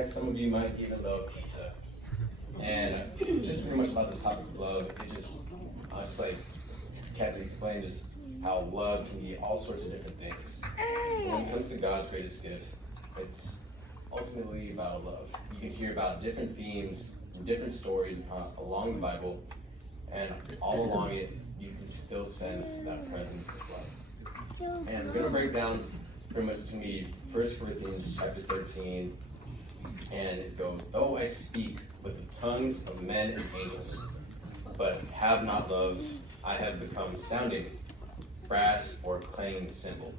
Heck, some of you might even love pizza. And just pretty much about this topic of love, it just like Kathy explained, just how love can be all sorts of different things. But when it comes to God's greatest gift, it's ultimately about love. You can hear about different themes and different stories along the Bible, and all along it, you can still sense that presence of love. And we're going to break down pretty much to me 1 Corinthians chapter 13, and it goes, "Though I speak with the tongues of men and angels, but have not love, I have become sounding brass or clanging cymbal."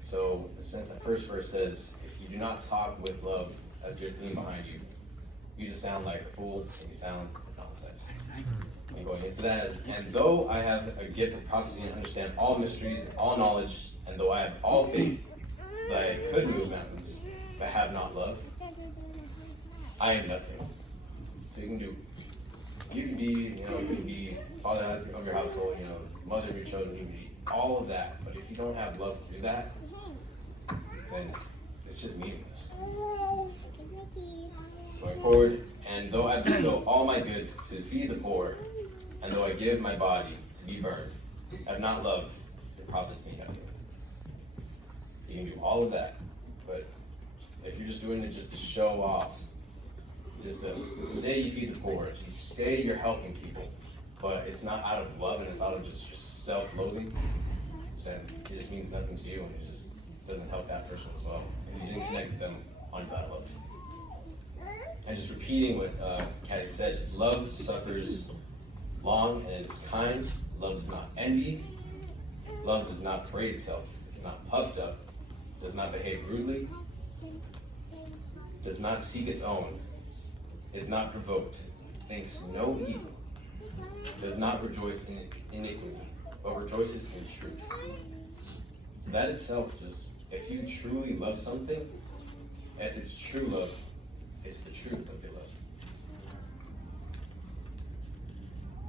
So, in a sense, that first verse says, if you do not talk with love as your theme behind you, you just sound like a fool and you sound nonsense. And going into that, and though I have a gift of prophecy and understand all mysteries and all knowledge, and though I have all faith so that I could move mountains, but have not love, I am nothing. So you can be father of your household, mother of your children, you can be all of that. But if you don't have love through that, then it's just meaningless. Going forward, and though I bestow all my goods to feed the poor, and though I give my body to be burned, have not love, it profits me nothing. You can do all of that, but if you're just doing it just to show off, just to say you feed the poor, you say you're helping people, but it's not out of love and it's out of just your self-loathing, then it just means nothing to you and it just doesn't help that person as well. Because you didn't connect them onto that love. And just repeating what Kathy said, just love suffers long and is kind. Love does not envy. Love does not parade itself. It's not puffed up. Does not behave rudely. Does not seek its own. Is not provoked. Thinks no evil. Does not rejoice in iniquity, but rejoices in truth. So that itself, just if you truly love something, if it's true love, it's the truth of your love.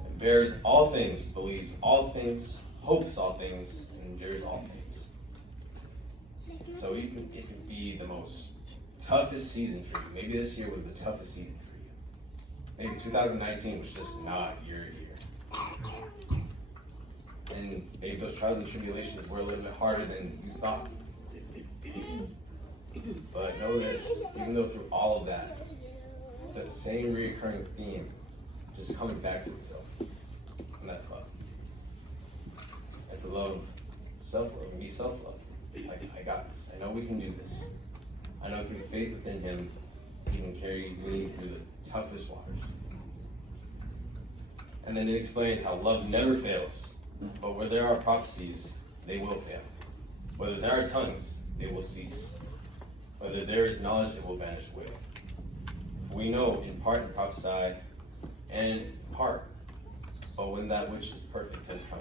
It bears all things, believes all things, hopes all things, and endures all things. So it can be the most toughest season for you. Maybe this year was the toughest season for you. Maybe 2019 was just not your year. And maybe those trials and tribulations were a little bit harder than you thought. But know this, even though through all of that, that same reoccurring theme just comes back to itself. And that's love. It's a love of self-love, and be self-love. Like, I got this. I know we can do this. I know through faith within Him, He can carry me through the toughest waters. And then it explains how love never fails, but where there are prophecies, they will fail. Whether there are tongues, they will cease. Whether there is knowledge, it will vanish away. For we know in part and prophesy, and in part, but when that which is perfect has come,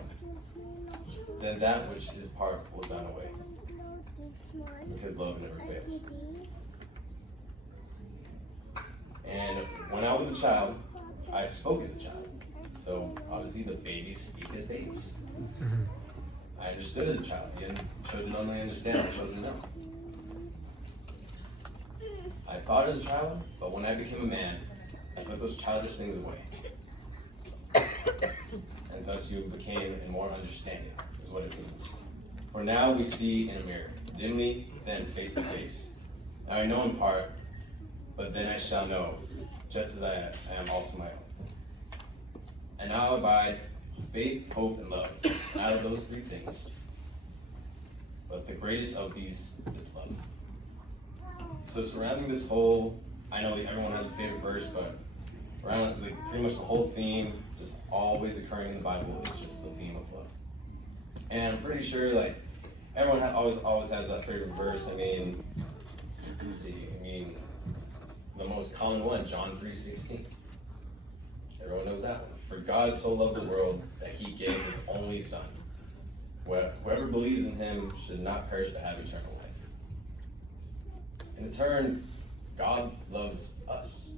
then that which is part will done away. Because love never fails. And when I was a child, I spoke as a child. So obviously the babies speak as babies. I understood as a child. Again, children only understand what children know. I thought as a child, but when I became a man, I put those childish things away. And thus you became in more understanding, is what it means. For now we see in a mirror, dimly, then face to face. Now I know in part, but then I shall know, just as I am also my own. And now abide faith, hope, and love. And out of those three things, but the greatest of these is love. So surrounding this whole, I know everyone has a favorite verse, but around pretty much the whole theme, just always occurring in the Bible, is just the theme of love. And I'm pretty sure everyone always has that favorite verse. Let's see. The most common one, John 3:16. Everyone knows that one. For God so loved the world that He gave His only Son. Whoever believes in Him should not perish but have eternal life. In turn, God loves us.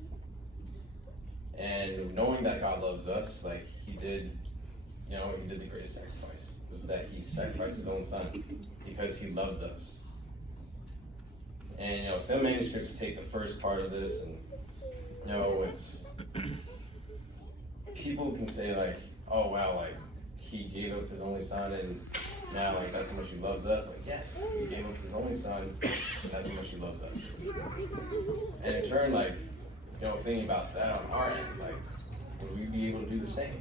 And knowing that God loves us, He did the greatest sacrifice. Was that He sacrificed His own Son because He loves us. And some manuscripts take the first part of this, and it's people can say like, oh wow, like he gave up his only son, and now like that's how much he loves us. Like yes, he gave up his only son, and that's how much he loves us. And in turn, like thinking about that on our end, like would we be able to do the same?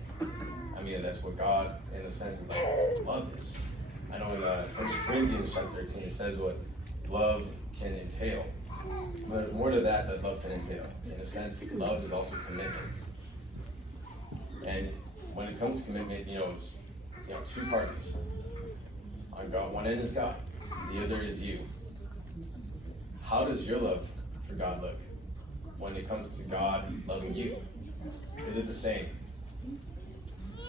I mean, that's what God, in a sense, is like love is. I know in 1 Corinthians chapter 13 it says what love can entail. But there's more to that love can entail. In a sense, love is also commitment. And when it comes to commitment, it's two parties. On God, one end is God, the other is you. How does your love for God look when it comes to God loving you? Is it the same?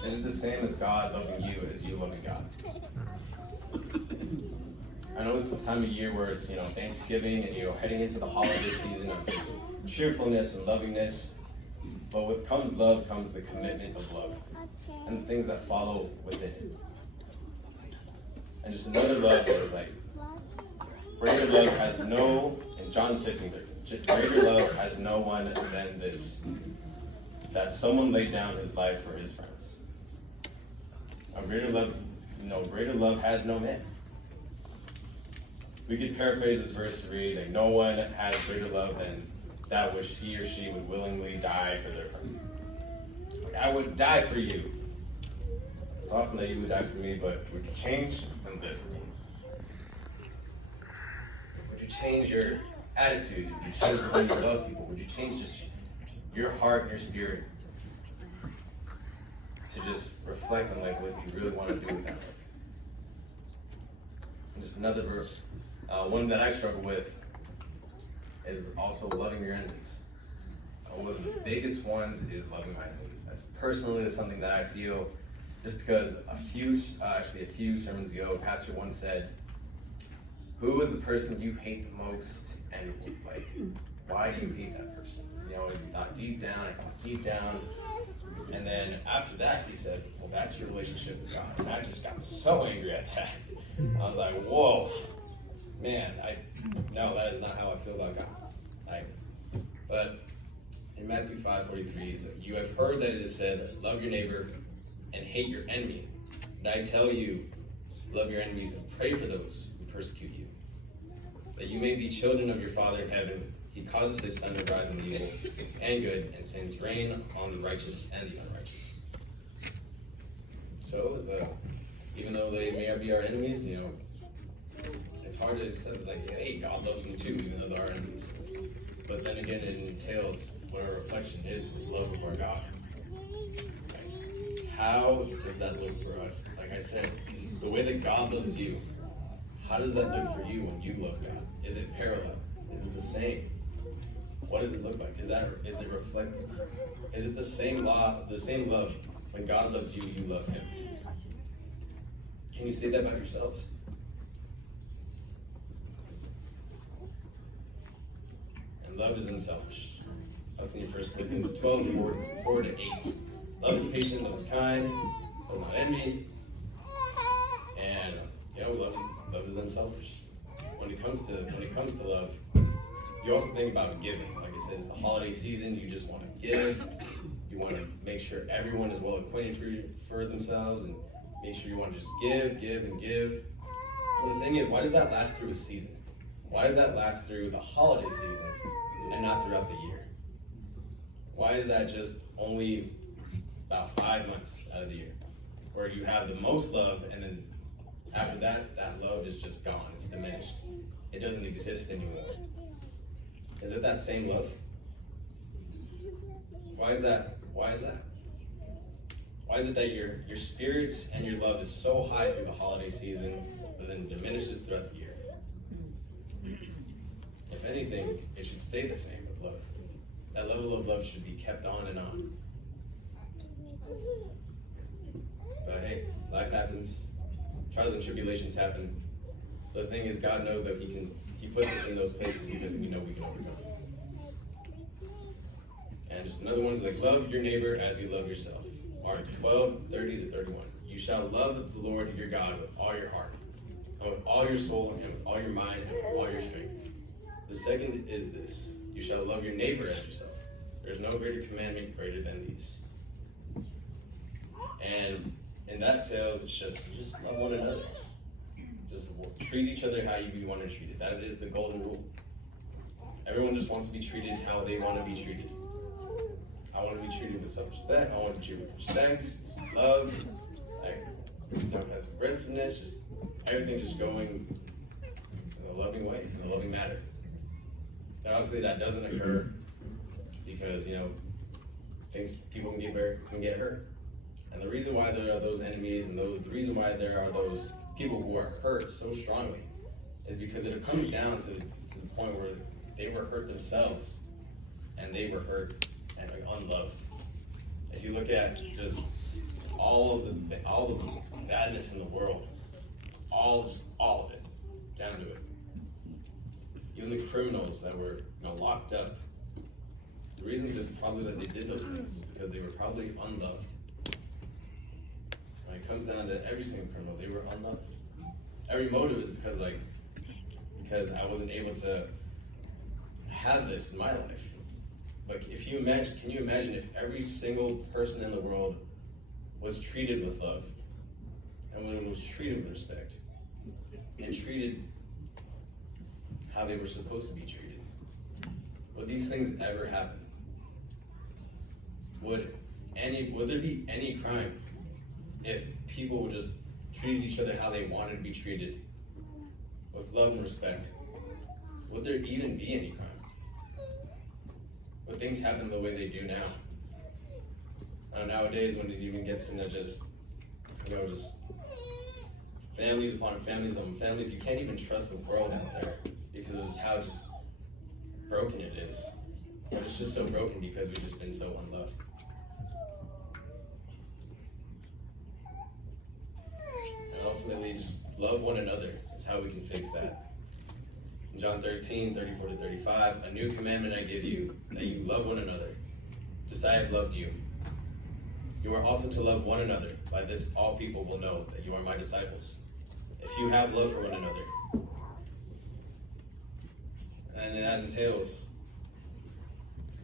Is it the same as God loving you as you loving God? I know it's this time of year where it's Thanksgiving and heading into the holiday season of just cheerfulness and lovingness. But with comes love comes the commitment of love and the things that follow within it. And just another love that is like greater love has no, in John 15:13, greater love has no one than this, that someone laid down his life for his friends. A greater love has no man. We could paraphrase this verse to read, like, no one has greater love than that which he or she would willingly die for their friend. Like, I would die for you. It's awesome that you would die for me, but would you change and live for me? Would you change your attitudes? Would you change the way you love people? Would you change just your heart and your spirit to just reflect on like what you really want to do with that love? And just another verse, one that I struggle with is also loving your enemies. One of the biggest ones is loving my enemies. That's something that I feel just because a few sermons ago, a pastor once said, who is the person you hate the most, and like, why do you hate that person? You thought deep down, and then after that he said, well, that's your relationship with God. And I just got so angry at that. I was like, whoa, man, no, that is not how I feel about God. But in Matthew 5:43, it's like, you have heard that it is said, love your neighbor and hate your enemy. But I tell you, love your enemies and pray for those who persecute you, that you may be children of your Father in heaven. He causes his sun to rise on the evil and good, and sends rain on the righteous and the unrighteous. So, even though they may be our enemies, it's hard to accept that, hey, God loves them too, even though they're our enemies. But then again, it entails what our reflection is love of our God. How does that look for us? Like I said, the way that God loves you, how does that look for you when you love God? Is it parallel? Is it the same? What does it look like? Is it reflective? Is it the same love when God loves you, you love him? Can you say that about yourselves? And love is unselfish. I was thinking 1 Corinthians 12:4-8. Love is patient, love is kind, does not envy, and love is unselfish. When it comes to love, you also think about giving. Like I said, it's the holiday season. You just want to give. You want to make sure everyone is well acquainted for themselves, and make sure you want to just give, and give. Well, the thing is, why does that last through a season? Why does that last through the holiday season and not throughout the year? Why is that just only about 5 months out of the year, where you have the most love, and then after that, that love is just gone. It's diminished. It doesn't exist anymore. Is it that same love? Why is that? Why is that? Why is it that your spirits and your love is so high through the holiday season, but then diminishes throughout the year? If anything, it should stay the same with love. That level of love should be kept on and on. But hey, life happens. Trials and tribulations happen. The thing is, God knows that He puts us in those places because we know we can overcome. And just another one is like, love your neighbor as you love yourself. Mark 12:30-31. You shall love the Lord your God with all your heart, and with all your soul, and with all your mind, and with all your strength. The second is this: you shall love your neighbor as yourself. There's no greater commandment greater than these. And in that tells it's just love one another. Just treat each other how you want to be treated. That is the golden rule. Everyone just wants to be treated how they want to be treated. I want to be treated with self-respect. I want to be treated with respect, love, like don't have aggressiveness, just everything just going in a loving way, in a loving manner. And obviously that doesn't occur because people can get hurt. And the reason why there are those enemies and the reason why there are those people who are hurt so strongly is because it comes down to the point where they were hurt themselves and they were hurt and unloved. If you look at just all of the badness in the world, all of it, down to it. Even the criminals that were locked up, the reason that they did those things is because they were probably unloved. When it comes down to every single criminal, they were unloved. Every motive is because I wasn't able to have this in my life. But can you imagine if every single person in the world was treated with love, and when it was treated with respect, and treated how they were supposed to be treated? Would these things ever happen? Would there be any crime if people just treated each other how they wanted to be treated, with love and respect? Would there even be any crime? Would things happen the way they do now? Nowadays, when it even gets into just families upon families upon families, you can't even trust the world out there because of just how just broken it is. But it's just so broken because we've just been so unloved. And ultimately, just love one another is how we can fix that. In John 13, 34 to 35, a new commandment I give you, that you love one another, just as I have loved you. You are also to love one another. By this, all people will know that you are my disciples, if you have love for one another. And that entails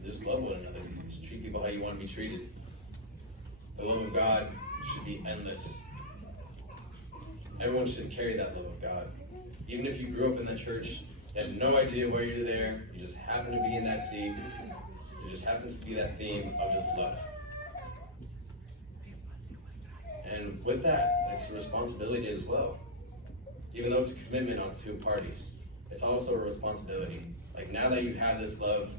just love one another. Just treat people how you want to be treated. The love of God should be endless. Everyone should carry that love of God. Even if you grew up in that church, you had no idea why you're there, you just happen to be in that seat, there just happens to be that theme of just love. And with that, it's a responsibility as well. Even though it's a commitment on two parties, it's also a responsibility. Like, now that you have this love,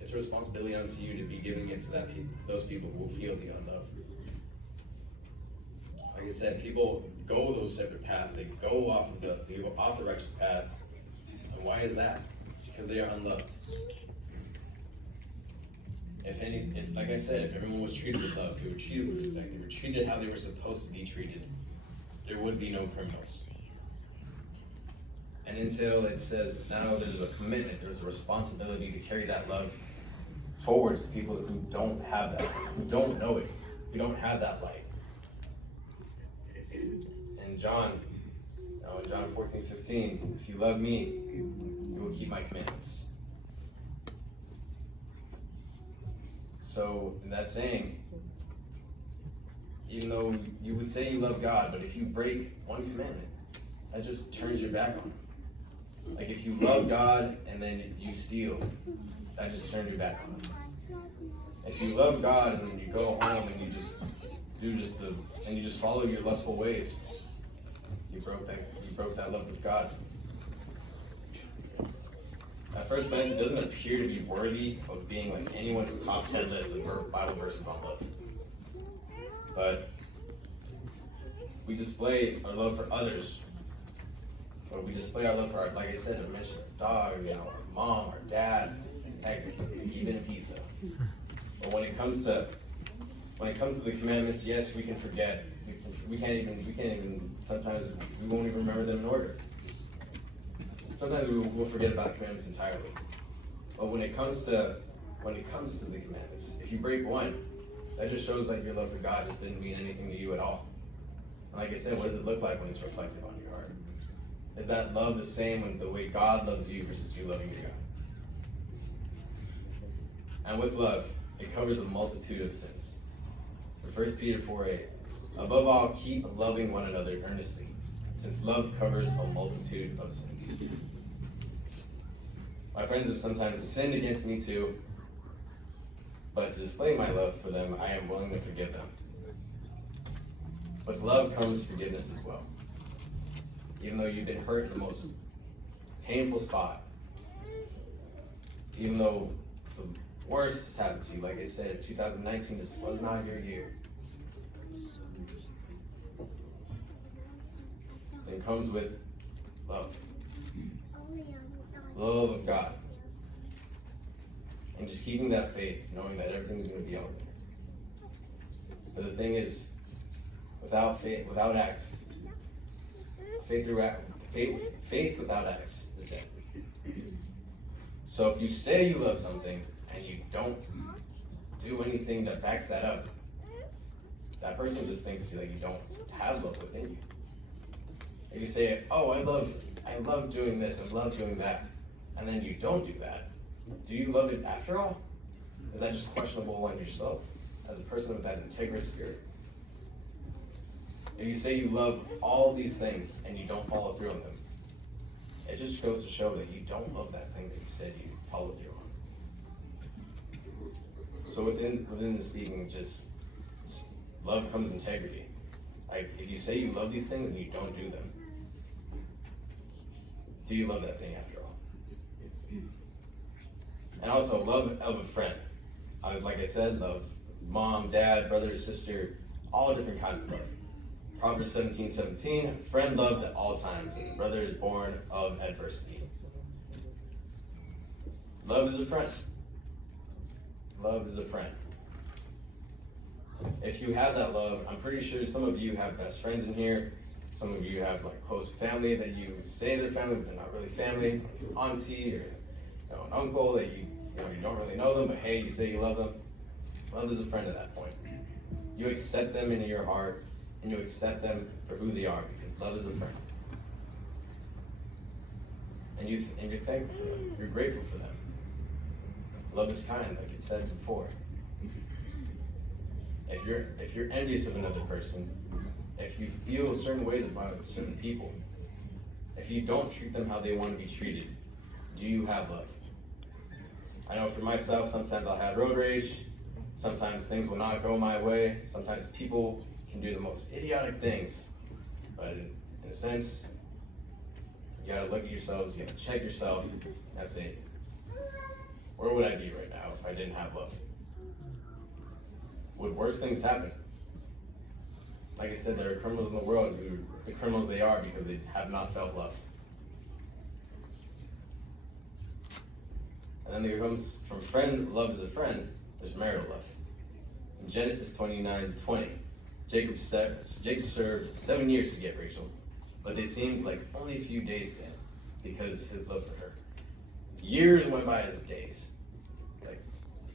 it's a responsibility unto you to be giving it to those people who feel the unloved. Like I said, people go those separate paths. They go off the righteous paths. And why is that? Because they are unloved. Like I said, if everyone was treated with love, they were treated with respect, they were treated how they were supposed to be treated, there would be no criminals. And until it says now there's a commitment, there's a responsibility to carry that love forward to people who don't have that, who don't know it, who don't have that light. In John 14:15, if you love me, you will keep my commandments. So in that saying, even though you would say you love God, but if you break one commandment, that just turns your back on him. Like, if you love God and then you steal, that just turns your back on him. If you love God and then you go home and you just you just follow your lustful ways, you broke that love with God. At first glance, it doesn't appear to be worthy of being like anyone's top 10 list of Bible verses on love. But we display our love for others. Or we display our love for our, like I said, I mentioned our dog, our mom, our dad, heck, even pizza. But when it comes to the commandments, yes, we can forget. We can't even. Sometimes we won't even remember them in order. Sometimes we'll forget about the commandments entirely. But when it comes to the commandments, if you break one, that just shows like your love for God just didn't mean anything to you at all. And like I said, what does it look like when it's reflected on your heart? Is that love the same when the way God loves you versus you loving your God? And with love, it covers a multitude of sins. For 1 Peter 4:8, above all, keep loving one another earnestly, since love covers a multitude of sins. My friends have sometimes sinned against me too, but to display my love for them, I am willing to forgive them. With love comes forgiveness as well. Even though you've been hurt in the most painful spot, even though the worst has happened to you, like I said, 2019 just was not your year. It comes with love. Love of God. And just keeping that faith, knowing that everything's going to be okay. But the thing is, without faith, without acts, faith without acts is dead. So if you say you love something and you don't do anything that backs that up, that person just thinks that you don't have love within you. If you say, oh, I love doing this, I love doing that, and then you don't do that, do you love it after all? Is that just questionable on yourself as a person with that integrous spirit? If you say you love all these things and you don't follow through on them, it just goes to show that you don't love that thing that you said you followed through on. So within the speaking, just love comes integrity. Like if you say you love these things and you don't do them, do you love that thing after all? And also love of a friend. Like I said, love mom, dad, brother, sister, all different kinds of love. Proverbs 17:17, friend loves at all times, and brother is born of adversity. Love is a friend. Love is a friend. If you have that love, I'm pretty sure some of you have best friends in here. Some of you have like close family that you say they're family, but they're not really family. Like an auntie or an uncle that you don't really know them, but hey, you say you love them. Love is a friend at that point. You accept them into your heart, and you accept them for who they are, because love is a friend. And you're thankful for them. You're grateful for them. Love is kind, like it said before. If you're envious of another person, if you feel certain ways about certain people, if you don't treat them how they want to be treated, do you have love? I know for myself, sometimes I'll have road rage. Sometimes things will not go my way. Sometimes people can do the most idiotic things. But in a sense, you gotta look at yourselves, you gotta check yourself, and say, where would I be right now if I didn't have love? Would worse things happen? Like I said, there are criminals in the world who are the criminals they are because they have not felt love. And then there comes from friend, love is a friend, there's marital love. In Genesis 29:20, Jacob served 7 years to get Rachel, but they seemed like only a few days to him because his love for her. Years went by as days. Like,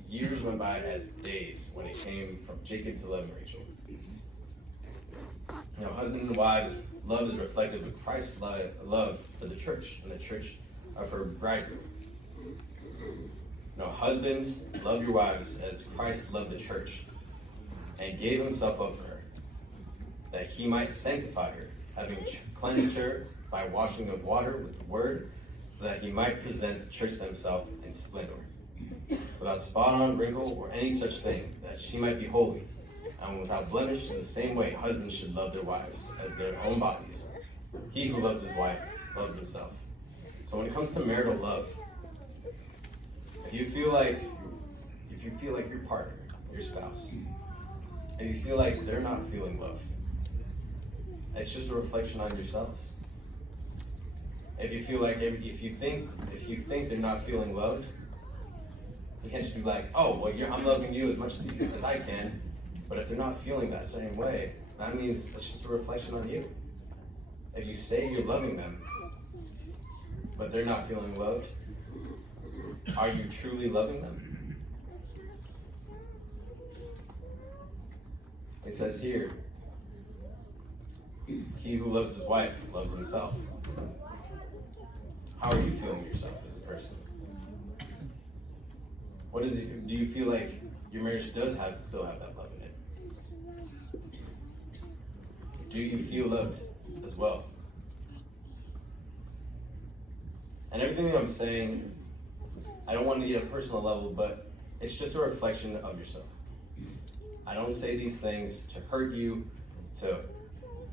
years went by as days when it came from Jacob to loving Rachel. You know, husband and wives, love is reflective of Christ's love for the church, and the church of her bridegroom. No, husbands, love your wives as Christ loved the church and gave himself up for her, that he might sanctify her, having cleansed her by washing of water with the word, so that he might present the church to himself in splendor, without spot on, wrinkle, or any such thing, that she might be holy, and without blemish. In the same way, husbands should love their wives as their own bodies. He who loves his wife loves himself. So when it comes to marital love, if you feel like your partner, your spouse, if you feel like they're not feeling loved, it's just a reflection on yourselves. If you feel like if you think they're not feeling loved, you can't just be like, oh well, I'm loving you as much as I can, but if they're not feeling that same way, that means it's just a reflection on you. If you say you're loving them, but they're not feeling loved, are you truly loving them? It says here, he who loves his wife loves himself. how are you feeling yourself as a person? What is it? Do you feel like your marriage does still have that love in it? Do you feel loved as well? And everything that I'm saying, I don't want to get a personal level, but it's just a reflection of yourself. I don't say these things to hurt you, to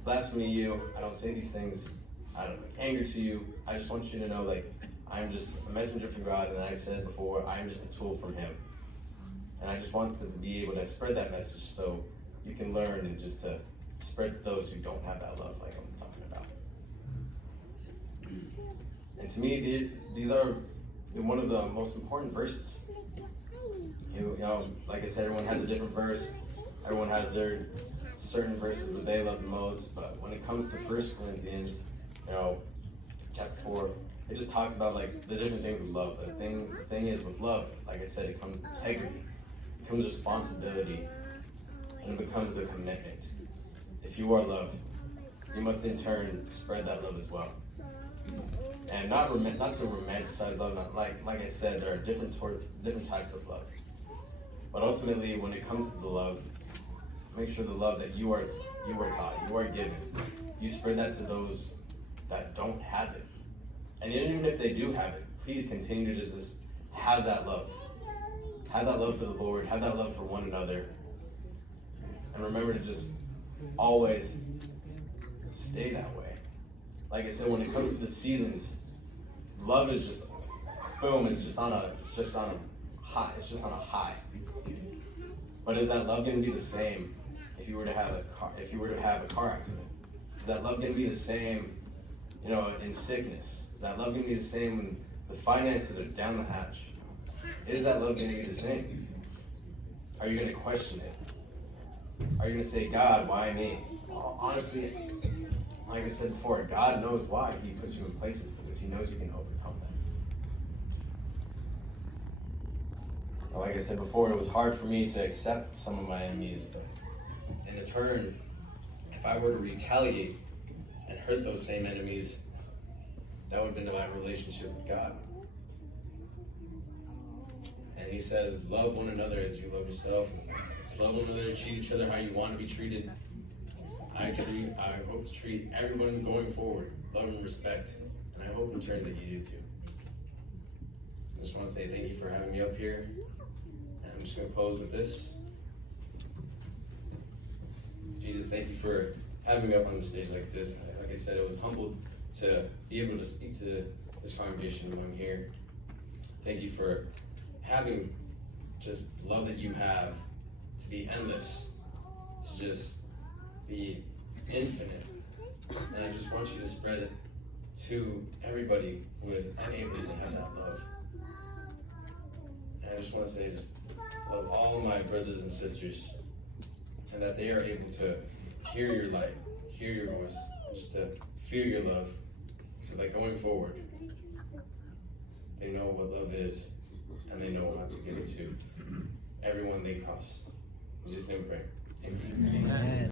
blaspheme you. I don't say these things out of anger to you. I just want you to know, like, I'm just a messenger from God, and I said before, I'm just a tool from Him. And I just want to be able to spread that message so you can learn and just to spread to those who don't have that love like I'm talking about. And to me, these are one of the most important verses. You know, like I said, everyone has a different verse. Everyone has their certain verses that they love the most. But when it comes to 1 Corinthians, chapter 4, it just talks about like the different things of love. The thing is with love, like I said, it comes integrity, it becomes responsibility, and it becomes a commitment. If you are loved, you must in turn spread that love as well. And not to romanticize love. Not like I said, there are different types of love. But ultimately, when it comes to the love, make sure the love that you are taught, you are given, you spread that to those that don't have it. And even if they do have it, please continue to just have that love. Have that love for the Lord. Have that love for one another. And remember to just always stay that way. Like I said, when it comes to the seasons, love is just boom. It's just on a high. It's just on a high. But is that love going to be the same if you were to have a car accident? Is that love going to be the same, in sickness? Is that love going to be the same when the finances are down the hatch? Is that love going to be the same? Are you going to question it? Are you going to say, God, why me? Well, honestly, like I said before, God knows why He puts you in places, because He knows you can overcome them. Like I said before, it was hard for me to accept some of my enemies, but in turn, if I were to retaliate and hurt those same enemies, that would have been my relationship with God. And He says, love one another as you love yourself. Just love one another, treat each other how you want to be treated. I hope to treat everyone going forward, love and respect, and I hope in turn that you do too. I just want to say thank you for having me up here, and I'm just going to close with this. Jesus, thank you for having me up on the stage like this. Like I said, it was humbled to be able to speak to this congregation among here. Thank you for having just love that you have to be endless, to just be infinite. And I just want you to spread it to everybody who is unable to have that love. And I just want to say, just love all of my brothers and sisters, and that they are able to hear your light, hear your voice, just to feel your love, so that going forward, they know what love is, and they know how to give it to everyone they cross. In Jesus' name we pray. Amen. Amen.